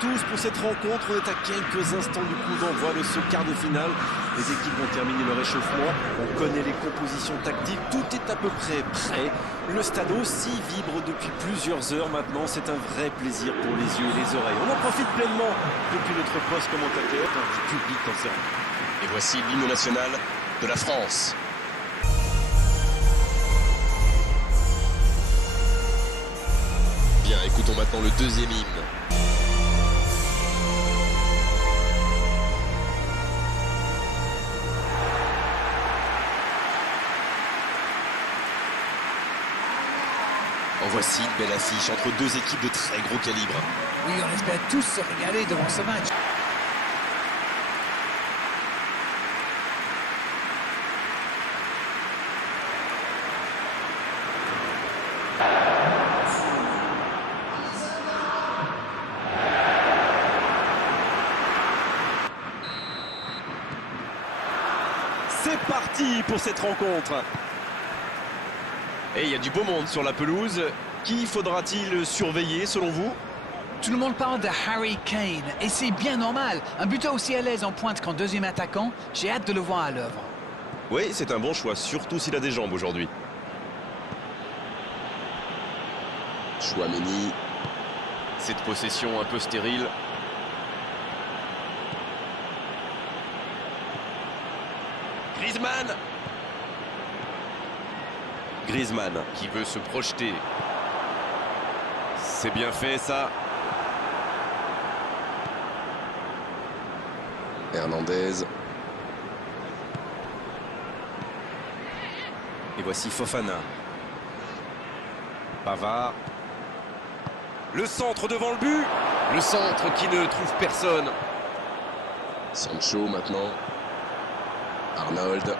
tous pour cette rencontre. On est à quelques instants du coup d'envoi de ce quart de finale. Les équipes ont terminé leur échauffement. On connaît les compositions tactiques. Tout est à peu près prêt. Le stade aussi vibre depuis plusieurs heures maintenant. C'est un vrai plaisir pour les yeux et les oreilles. On en profite pleinement depuis notre poste commentateur du public en série. Et voici l'hymne national de la France. Bien, écoutons maintenant le deuxième hymne. En voici une belle affiche entre deux équipes de très gros calibre. Oui, on espère tous se régaler devant ce match. C'est parti pour cette rencontre. Et il y a du beau monde sur la pelouse. Qui faudra-t-il surveiller selon vous? Tout le monde parle de Harry Kane, et c'est bien normal. Un buteur aussi à l'aise en pointe qu'en deuxième attaquant, j'ai hâte de le voir à l'œuvre. Oui, c'est un bon choix, surtout s'il a des jambes aujourd'hui. Chouameni. Cette possession un peu stérile. Griezmann. Griezmann Qui veut se projeter. c'est bien fait ça. Hernandez. Et voici Fofana. Pavard. Le centre devant le but. Le centre qui ne trouve personne. Sancho maintenant. Arnold.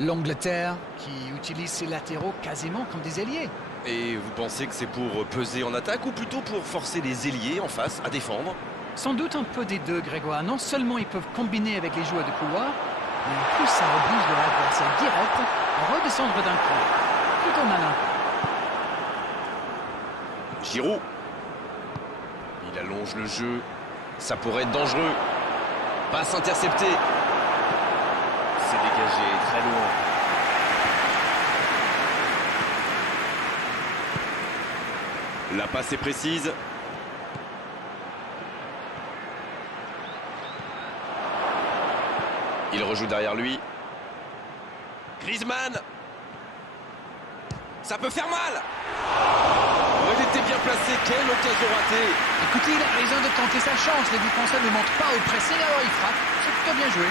L'Angleterre qui utilise ses latéraux quasiment comme des ailiers. Et vous pensez que c'est pour peser en attaque ou plutôt pour forcer les ailiers en face à défendre? Sans doute un peu des deux, Grégoire. Non seulement ils peuvent combiner avec les joueurs de couloir, mais en plus ça oblige leur adversaire direct à redescendre d'un cran. Plutôt malin. Giroud. Il allonge le jeu. Ça pourrait être dangereux. Passe interceptée. C'est dégagé très loin. La passe est précise. Il rejoue derrière lui. Griezmann. Ça peut faire mal. Oh, il était bien placé. Quelle occasion ratée. Écoutez, il a raison de tenter sa chance. Les défenseurs ne montent pas au pressing, alors il frappe. C'est plutôt bien joué.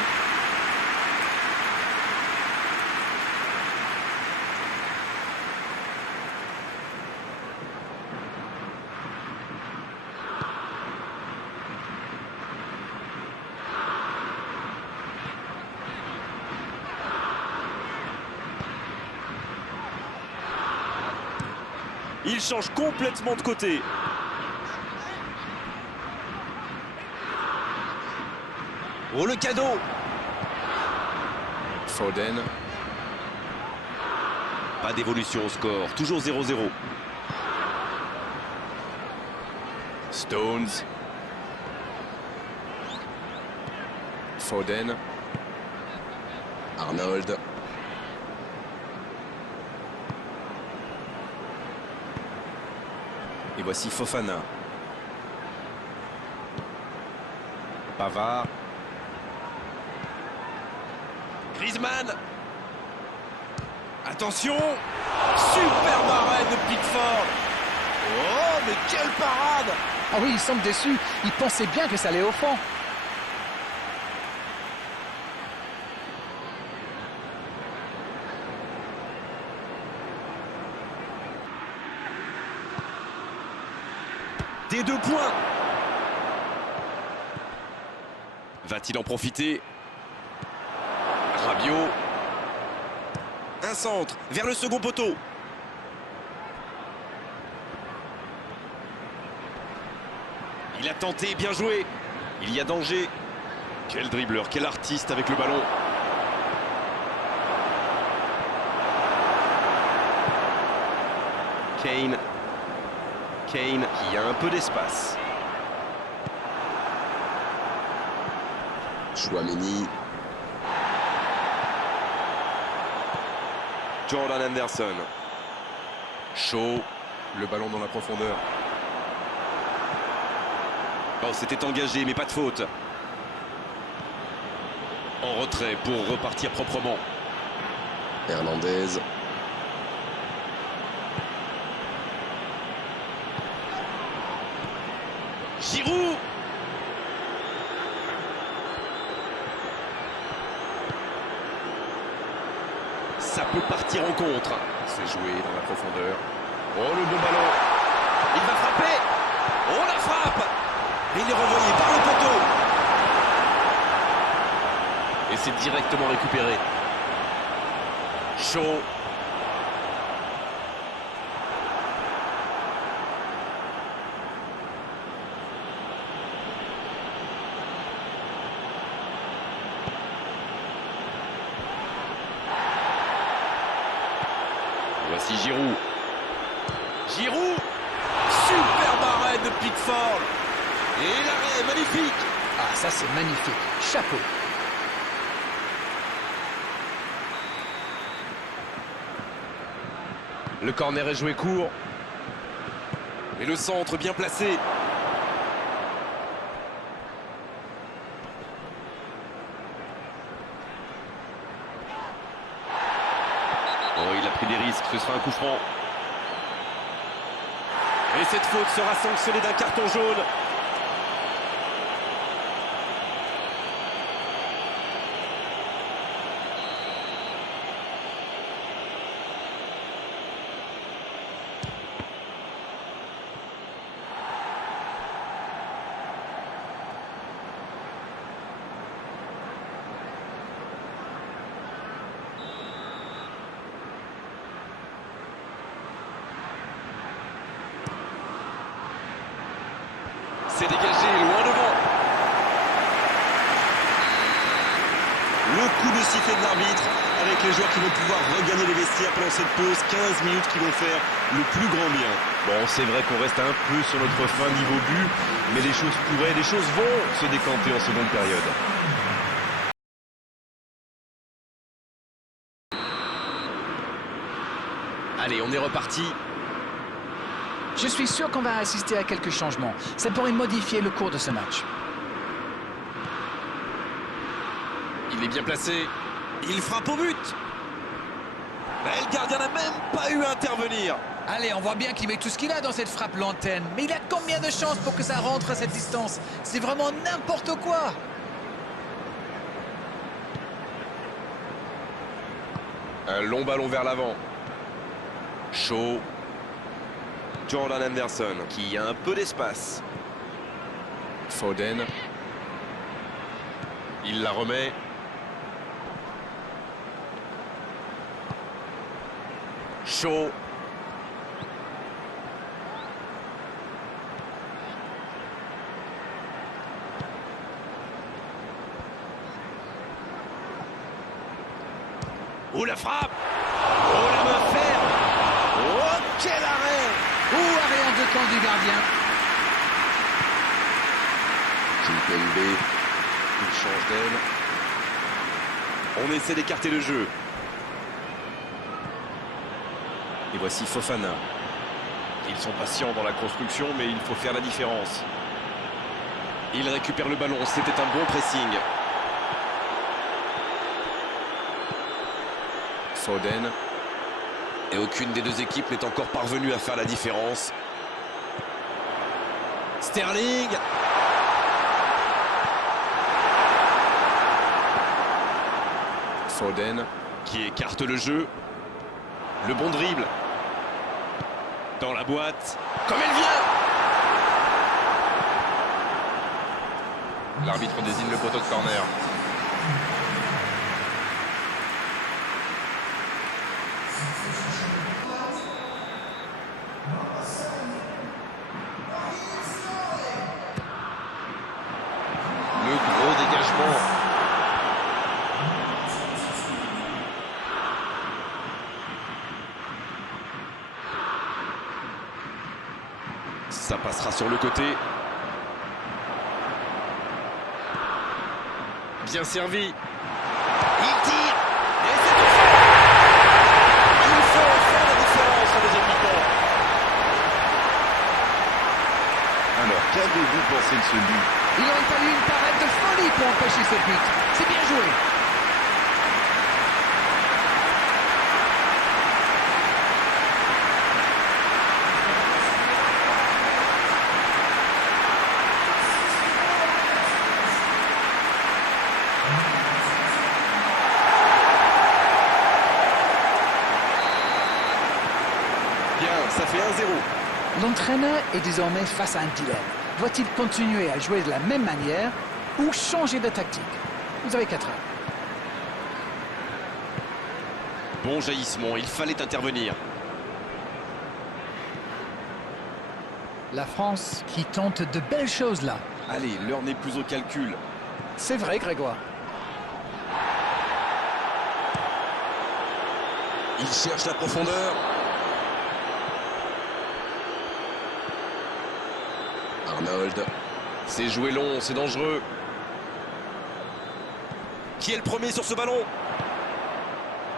Il change complètement de côté. Oh, le cadeau. Foden. Pas d'évolution au score, toujours 0-0. Stones. Foden. Arnold. Et voici Fofana. Pavard. Griezmann. Attention. Superbe arrêt de Pickford. Oh, mais quelle parade. Ah oui, il semble déçu. Il pensait bien que ça allait au fond. Des 2 points. Va-t-il en profiter? Rabiot. Un centre vers le second poteau. Il a tenté, bien joué. Il y a danger. Quel dribbleur, quel artiste avec le ballon. Kane. Kane qui a un peu d'espace. Chouameni. Jordan Henderson. Shaw. Le ballon dans la profondeur. Oh, c'était engagé, mais pas de faute. En retrait pour repartir proprement. Hernandez. Giroud. Ça peut partir en contre. C'est joué dans la profondeur. Oh, le bon ballon. Il va frapper. Oh, la frappe. Et il est renvoyé par le poteau. Et c'est directement récupéré. Shaw. Voici Giroud. Giroud. Superbe arrêt de Pickford. Et l'arrêt magnifique. Ah, ça c'est magnifique. Chapeau. Le corner est joué court. Et le centre bien placé. Oh, il a pris des risques, ce sera un coup franc. Et cette faute sera sanctionnée d'un carton jaune. C'est dégagé, loin devant. Le coup de sifflet de l'arbitre avec les joueurs qui vont pouvoir regagner les vestiaires pendant cette pause. 15 minutes qui vont faire le plus grand bien. Bon, c'est vrai qu'on reste un peu sur notre fin niveau but, mais les choses vont se décanter en seconde période. Allez, on est reparti. Je suis sûr qu'on va assister à quelques changements. Ça pourrait modifier le cours de ce match. Il est bien placé. Il frappe au but. Mais le gardien n'a même pas eu à intervenir. Allez, on voit bien qu'il met tout ce qu'il a dans cette frappe lointaine. Mais il a combien de chances pour que ça rentre à cette distance? C'est vraiment n'importe quoi. Un long ballon vers l'avant. Shaw. Jordan Henderson qui a un peu d'espace. Foden. Il la remet. Shaw. Oh la frappe. Oh la main ferme. Oh quel arrêt. Arrêt en deux camps du gardien. Kimpembe. Il change d'aile. On essaie d'écarter le jeu. Et voici Fofana. Ils sont patients dans la construction, mais il faut faire la différence. Il récupère le ballon, c'était un bon pressing. Foden. Et aucune des deux équipes n'est encore parvenue à faire la différence. Sterling. Foden qui écarte le jeu. Le bon dribble. Dans la boîte. Comme elle vient. L'arbitre désigne le poteau de corner. Le gros dégagement. Ça passera sur le côté. Bien servi. Il tire. Et c'est tout. Il faut faire la différence en deuxième mi-temps. Alors, qu'avez-vous pensé de ce but? Il aurait fallu une parade de folie pour empêcher ce but. C'est bien joué. Bien, ça fait 1-0. L'entraîneur est désormais face à un dilemme. Doit-il continuer à jouer de la même manière ou changer de tactique? Vous avez 4 heures. Bon jaillissement, il fallait intervenir. La France qui tente de belles choses là. Allez, l'heure n'est plus au calcul. C'est vrai, Grégoire. Il cherche la profondeur. Arnold. C'est joué long, c'est dangereux. Qui est le premier sur ce ballon?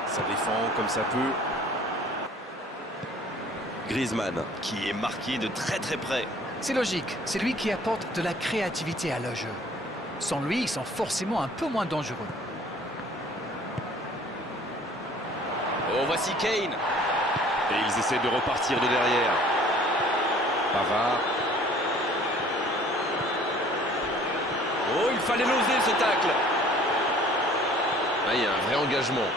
Ça défend comme ça peut. Griezmann, qui est marqué de très très près. C'est logique, c'est lui qui apporte de la créativité à leur jeu. Sans lui, ils sont forcément un peu moins dangereux. Oh, voici Kane. Et ils essaient de repartir de derrière. Pavard. Oh, il fallait l'oser ce tacle. Ah, il y a un vrai engagement.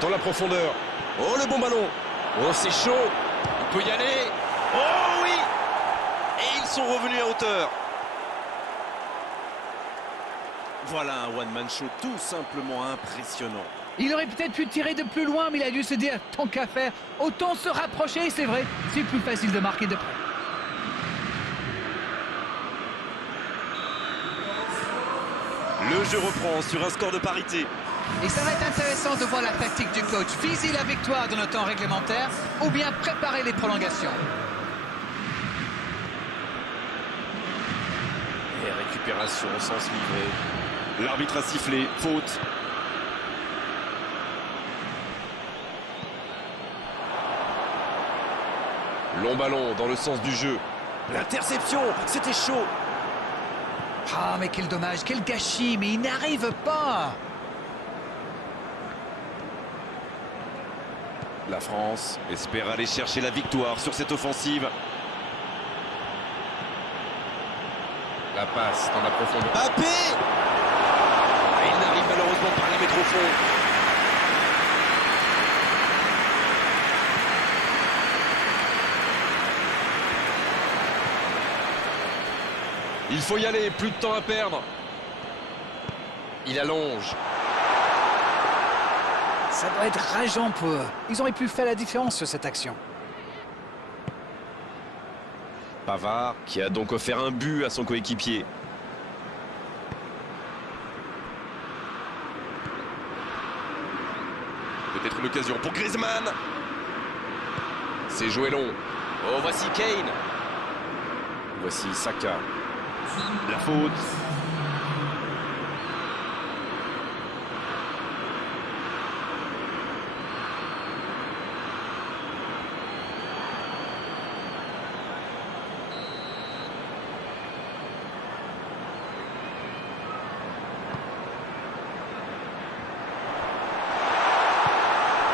Dans la profondeur. Oh, le bon ballon. Oh, c'est chaud. Il peut y aller. Oh oui. Et ils sont revenus à hauteur. Voilà un one-man show tout simplement impressionnant. Il aurait peut-être pu tirer de plus loin, mais il a dû se dire, tant qu'à faire, autant se rapprocher, c'est vrai. C'est plus facile de marquer de près. Le jeu reprend sur un score de parité. Et ça va être intéressant de voir la tactique du coach. Viser la victoire dans le temps réglementaire ou bien préparer les prolongations. Et récupération au sens livré. L'arbitre a sifflé, faute. Long ballon dans le sens du jeu. L'interception, c'était chaud. Ah, mais quel dommage, quel gâchis, mais il n'arrive pas. La France espère aller chercher la victoire sur cette offensive. La passe dans la profondeur. Mbappé. Il n'arrive malheureusement pas à la mettre au fond. Il faut y aller, plus de temps à perdre. Il allonge. Ça doit être rageant pour eux. Ils auraient pu faire la différence sur cette action. Pavard qui a donc offert un but à son coéquipier. Peut-être l'occasion pour Griezmann. C'est joué long. Oh, voici Kane. Voici Saka. La faute.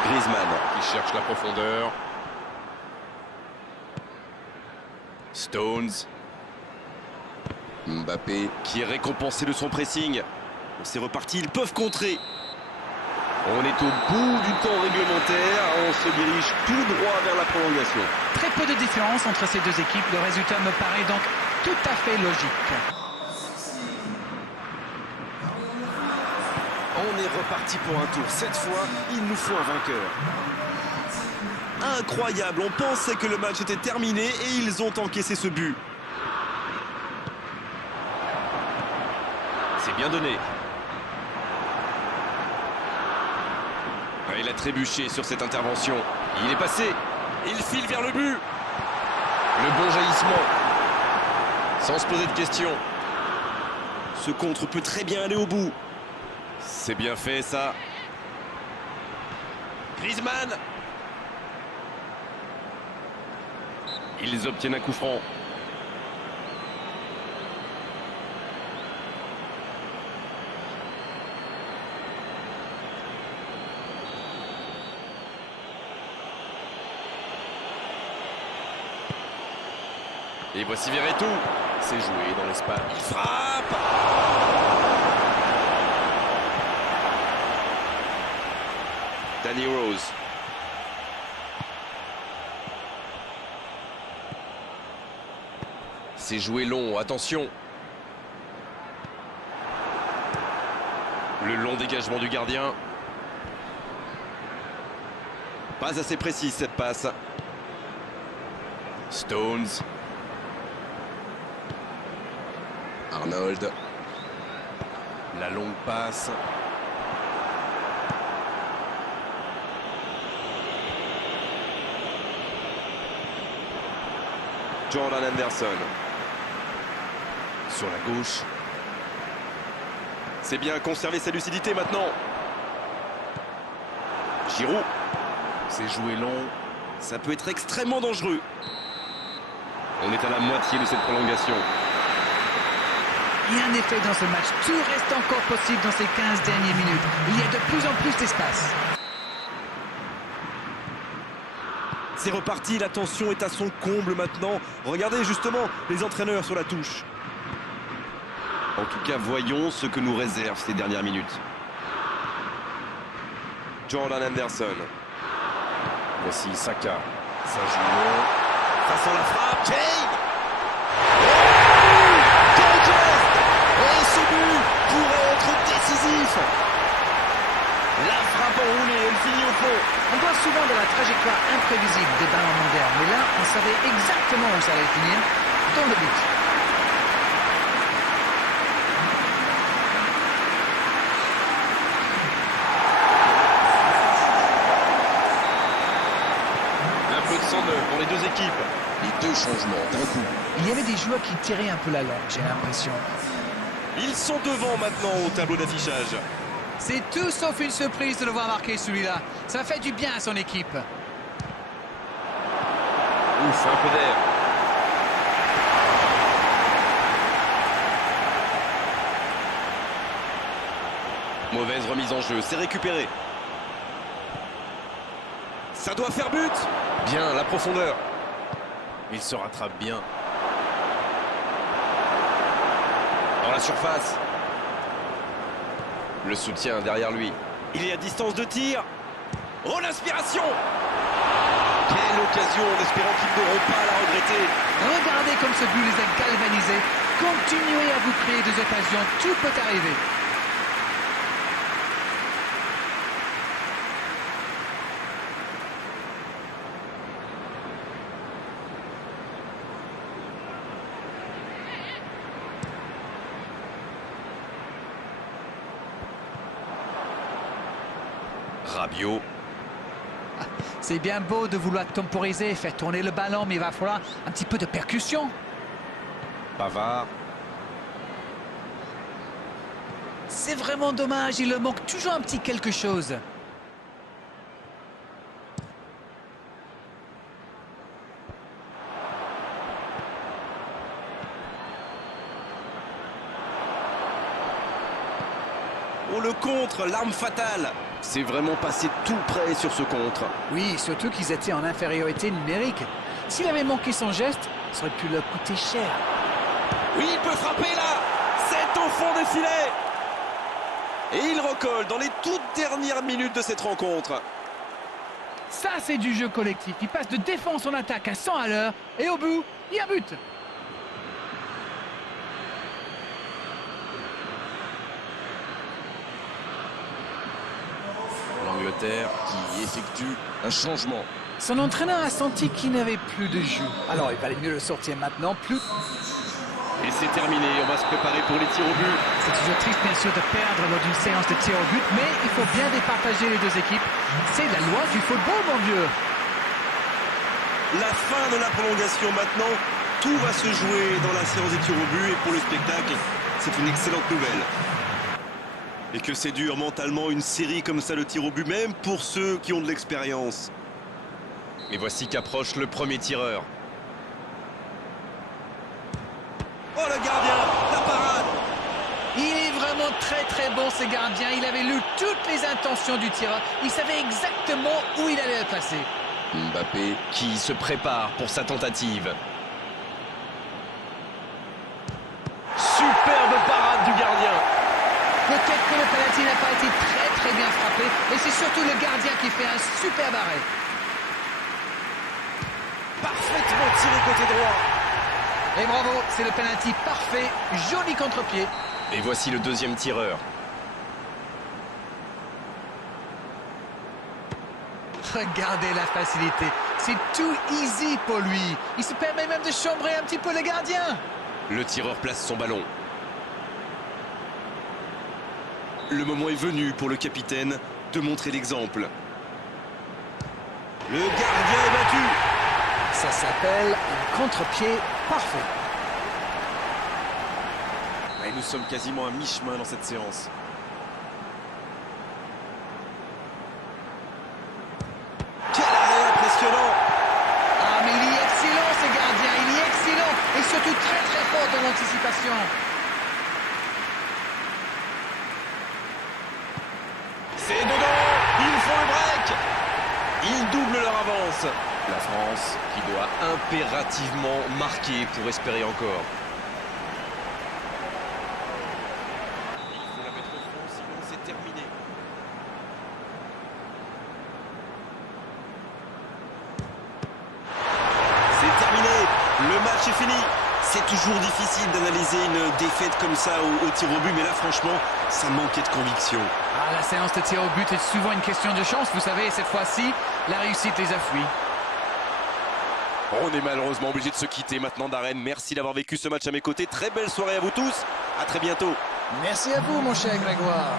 Griezmann Qui cherche la profondeur. Stones Mbappé. qui est récompensé de son pressing. C'est reparti, ils peuvent contrer. On est au bout du temps réglementaire, on se dirige tout droit vers la prolongation. Très peu de différence entre ces deux équipes. Le résultat me paraît donc tout à fait logique. On est reparti pour un tour. Cette fois, il nous faut un vainqueur. Incroyable, on pensait que le match était terminé et ils ont encaissé ce but. C'est bien donné. Il a trébuché sur cette intervention. Il est passé. Il file vers le but. Le bon jaillissement. Sans se poser de questions. Ce contre peut très bien aller au bout. C'est bien fait, ça. Griezmann. Ils obtiennent un coup franc. Et voici Verretou. C'est joué dans l'espace. Il frappe. Danny Rose. C'est joué long, attention. Le long dégagement du gardien. Pas assez précise cette passe. Stones. Arnold. La longue passe. Jordan Henderson. Sur la gauche. C'est bien conserver sa lucidité maintenant. Giroud. C'est joué long. Ça peut être extrêmement dangereux. On est à la moitié de cette prolongation. Il y a un effet dans ce match. Tout reste encore possible dans ces 15 dernières minutes. Il y a de plus en plus d'espace. C'est reparti, la tension est à son comble maintenant. Regardez justement les entraîneurs sur la touche. En tout cas, voyons ce que nous réservent ces dernières minutes. Jordan Henderson. Voici Saka. Ça joue long. Ça sent la frappe. Kane. Quel geste! Et ce but pourrait être décisif. La frappe enroulée, elle finit au fond. On voit souvent de la trajectoire imprévisible des ballons modernes, mais là, on savait exactement où ça allait finir, dans le but. Un peu de sang neuf pour les deux équipes. Les deux changements d'un coup. Il y avait des joueurs qui tiraient un peu la langue, j'ai l'impression. Ils sont devant maintenant au tableau d'affichage. C'est tout sauf une surprise de le voir marquer celui-là. Ça fait du bien à son équipe. Ouf, un peu d'air. Mauvaise remise en jeu, c'est récupéré. Ça doit faire but. Bien, la profondeur. Il se rattrape bien. Dans la surface. Le soutien derrière lui. Il est à distance de tir. Oh, l'inspiration! Quelle occasion, en espérant qu'ils n'auront pas à la regretter. Regardez comme ce but les a galvanisés. Continuez à vous créer des occasions, tout peut arriver. Rabiot. C'est bien beau de vouloir temporiser, faire tourner le ballon, mais il va falloir un petit peu de percussion. Pavard. C'est vraiment dommage, il leur manque toujours un petit quelque chose. Oh, le contre, l'arme fatale. C'est vraiment passé tout près sur ce contre. Oui, surtout qu'ils étaient en infériorité numérique. S'il avait manqué son geste, ça aurait pu leur coûter cher. Oui, il peut frapper là. C'est au fond des filets. Et il recolle dans les toutes dernières minutes de cette rencontre. Ça, c'est du jeu collectif. Il passe de défense en attaque à 100 à l'heure. Et au bout, il y a un but. L'Angleterre qui effectue un changement. Son entraîneur a senti qu'il n'avait plus de jus. Alors, il valait mieux le sortir maintenant. Plus. Et c'est terminé, on va se préparer pour les tirs au but. C'est toujours triste, bien sûr, de perdre lors d'une séance de tir au but, mais il faut bien départager les deux équipes. C'est la loi du football, mon Dieu. La fin de la prolongation maintenant. tout va se jouer dans la séance des tirs au but et pour le spectacle, c'est une excellente nouvelle. Et que c'est dur mentalement une série comme ça, le tir au but, même pour ceux qui ont de l'expérience. Et voici qu'approche le premier tireur. Oh le gardien, la parade! Il est vraiment très bon ce gardien. Il avait lu toutes les intentions du tireur. Il savait exactement où il allait le placer. Mbappé qui se prépare pour sa tentative. Superbe parade du gardien. Peut-être que le penalty n'a pas été très bien frappé, mais c'est surtout le gardien qui fait un superbe arrêt. Parfaitement tiré côté droit. Et bravo, c'est le penalty parfait, joli contre-pied. Et voici le deuxième tireur. Regardez la facilité, c'est tout easy pour lui. Il se permet même de chambrer un petit peu le gardien. Le tireur place son ballon. Le moment est venu pour le capitaine de montrer l'exemple. Le gardien est battu. Ça s'appelle un contre-pied parfait. Et nous sommes quasiment à mi-chemin dans cette séance. Quel arrêt impressionnant! Ah mais il est excellent ce gardien, il est excellent. Et surtout très fort dans l'anticipation. C'est dedans. Ils font le break. Ils doublent leur avance. La France qui doit impérativement marquer pour espérer encore. Il faut la mettre au fond, sinon c'est terminé. C'est terminé. Le match est fini. C'est toujours difficile d'analyser une défaite comme ça au tir au but, mais là franchement, ça manquait de conviction. Ah, la séance de tir au but est souvent une question de chance, vous savez, et cette fois-ci, la réussite les a fui. On est malheureusement obligé de se quitter maintenant, Darren. Merci d'avoir vécu ce match à mes côtés. Très belle soirée à vous tous. À très bientôt. Merci à vous, mon cher Grégoire.